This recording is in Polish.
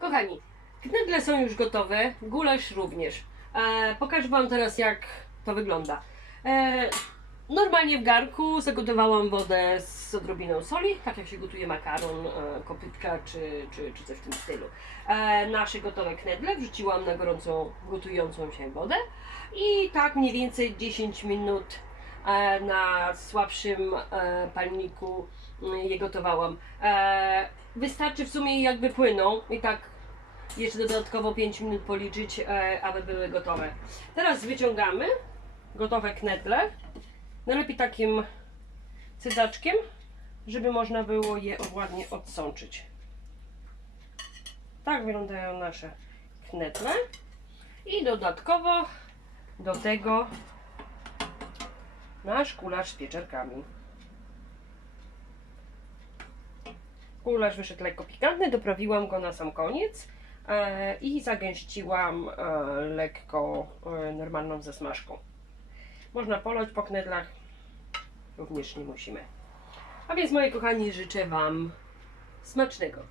Kochani, knedle są już gotowe, gulasz również. E, pokażę Wam teraz jak to wygląda. E, normalnie w garku zagotowałam wodę z odrobiną soli, tak jak się gotuje makaron, e, kopytka czy, czy, czy coś w tym stylu. E, nasze gotowe knedle wrzuciłam na gorącą, gotującą się wodę i tak mniej więcej 10 minut na słabszym e, palniku mm, je gotowałam. E, wystarczy w sumie jakby płyną i tak jeszcze dodatkowo 5 minut policzyć, e, aby były gotowe. Teraz wyciągamy gotowe knedle, najlepiej takim cydaczkiem, żeby można było je ładnie odsączyć. Tak wyglądają nasze knedle i dodatkowo do tego nasz kularz z pieczarkami. Kularz wyszedł lekko pikantny, doprawiłam go na sam koniec e, i zagęściłam e, lekko e, normalną zasmażką. Można polać po knedlach, również nie musimy. A więc moi kochani życzę Wam smacznego.